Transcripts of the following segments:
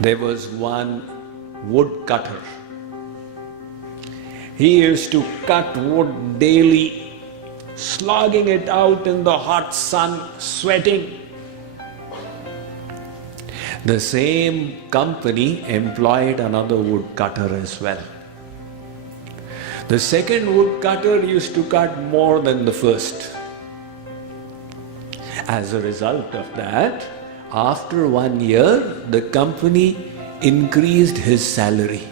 There was one woodcutter. He used to cut wood daily, slogging it out in the hot sun, sweating. The same company employed another woodcutter as well. The second woodcutter used to cut more than the first. As a result of that, after 1 year, the company increased his salary.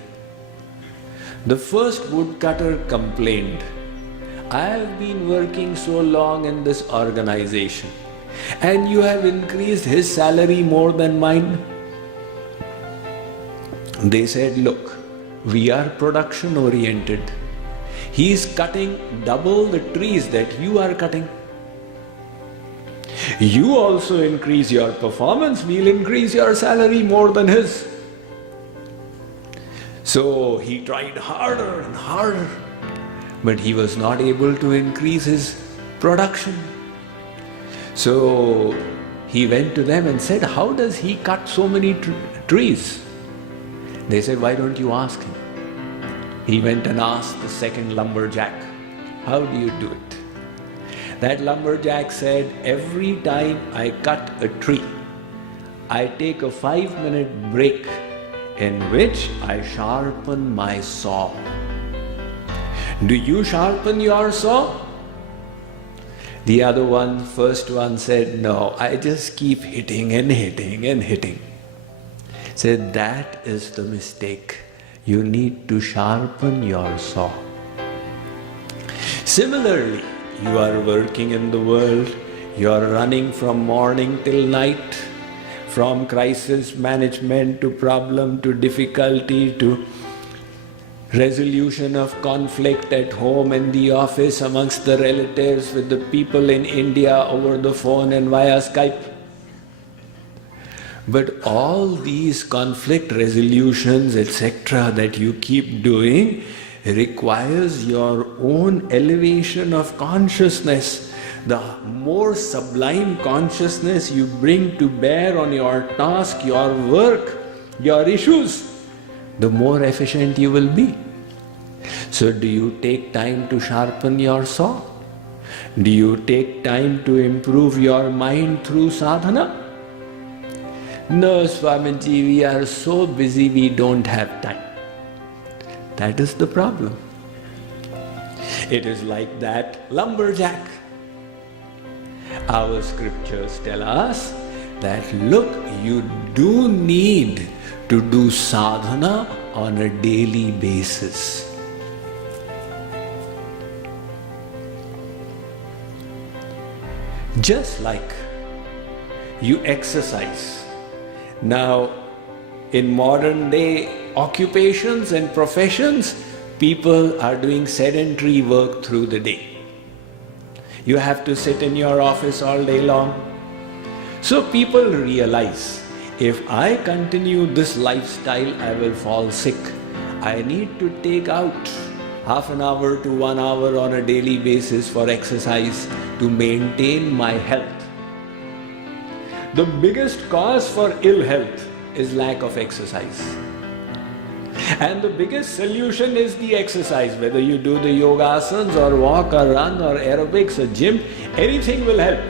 The first woodcutter complained, "I have been working so long in this organization, and you have increased his salary more than mine." They said, "Look, we are production oriented. He is cutting double the trees that you are cutting. You also increase your performance, we'll increase your salary more than his." So he tried harder and harder, but he was not able to increase his production. So he went to them and said, "How does he cut so many trees?" They said, "Why don't you ask him?" He went and asked the second lumberjack, "How do you do it?" That lumberjack said, "Every time I cut a tree, I take a 5-minute break in which I sharpen my saw." "Do you sharpen your saw?" The other one, first one said, "No, I just keep hitting and hitting and hitting." Said, "That is the mistake. You need to sharpen your saw." Similarly, you are working in the world, you are running from morning till night, from crisis management to problem to difficulty to resolution of conflict at home and the office, amongst the relatives, with the people in India over the phone and via Skype. But all these conflict resolutions, etc., that you keep doing requires your own elevation of consciousness. The more sublime consciousness you bring to bear on your task, your work, your issues, the more efficient you will be. So do you take time to sharpen your saw? Do you take time to improve your mind through sadhana? "No, Swamiji, we are so busy, we don't have time." That is the problem. It is like that lumberjack. Our scriptures tell us that, look, you do need to do sadhana on a daily basis. Just like you exercise. Now, in modern day occupations and professions, people are doing sedentary work through the day. You have to sit in your office all day long. So people realize, if I continue this lifestyle, I will fall sick. I need to take out half an hour to 1 hour on a daily basis for exercise to maintain my health. The biggest cause for ill health is lack of exercise. And the biggest solution is the exercise. Whether you do the yoga asanas or walk or run or aerobics or gym, anything will help.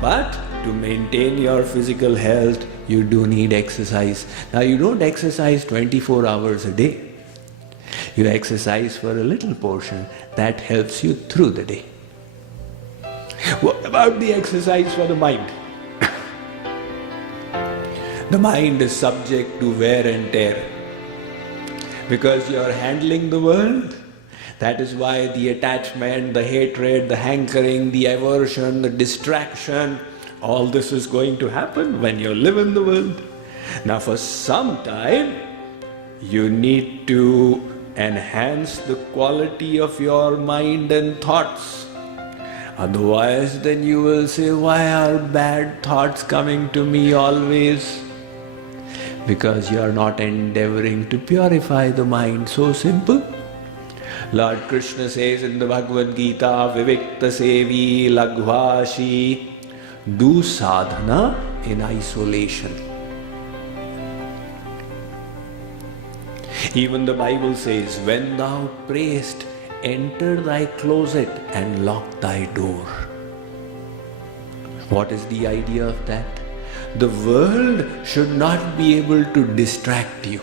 But to maintain your physical health, you do need exercise. Now, you don't exercise 24 hours a day. You exercise for a little portion that helps you through the day. What about the exercise for the mind? The mind is subject to wear and tear because you are handling the world. That is why the attachment, the hatred, the hankering, the aversion, the distraction, all this is going to happen when you live in the world. Now, for some time, you need to enhance the quality of your mind and thoughts. Otherwise, then you will say, "Why are bad thoughts coming to me always?" Because you are not endeavoring to purify the mind. So simple. Lord Krishna says in the Bhagavad Gita, "Vivikta sevi laghvashi," do sadhana in isolation. Even the Bible says, when thou prayest, enter thy closet and lock thy door. What is the idea of that? The world should not be able to distract you.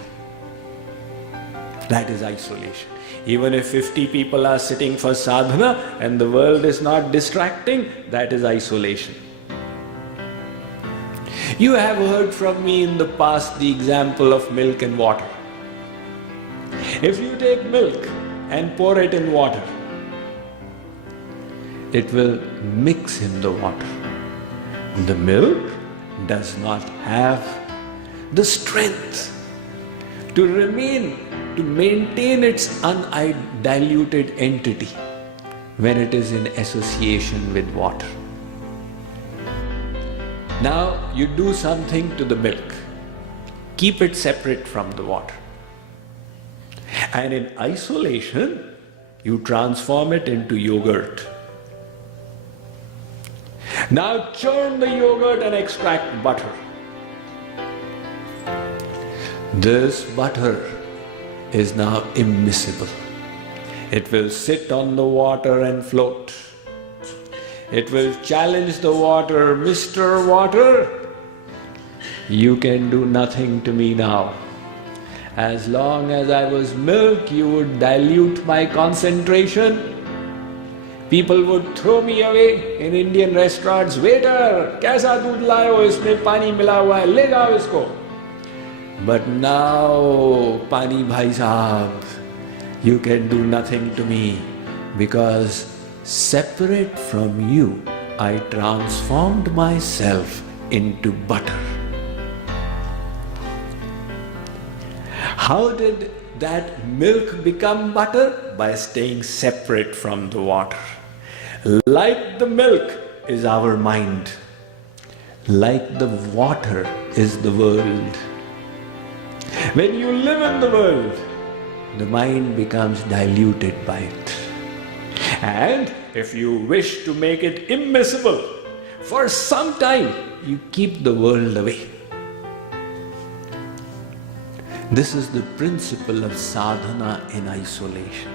That is isolation. Even if 50 people are sitting for sadhana and the world is not distracting, that is isolation. You have heard from me in the past the example of milk and water. If you take milk and pour it in water, it will mix in the water. The milk does not have the strength to maintain its undiluted entity when it is in association with water. Now you do something to the milk. Keep it separate from the water. And in isolation, you transform it into yogurt. Now churn the yogurt and extract butter. This butter is now immiscible. It will sit on the water and float. It will challenge the water, Mr. Water, you can do nothing to me now. As long as I was milk, you would dilute my concentration. People would throw me away in Indian restaurants. Waiter, kaisa doodh laaye ho, isme pani mila hua hai, le jao isko. But now, pani bhai sahab, you can do nothing to me because separate from you, I transformed myself into butter. How did that milk become butter? By staying separate from the water. Like the milk is our mind. Like the water is the world. When you live in the world, the mind becomes diluted by it. And if you wish to make it immiscible, for some time you keep the world away. This is the principle of sadhana in isolation.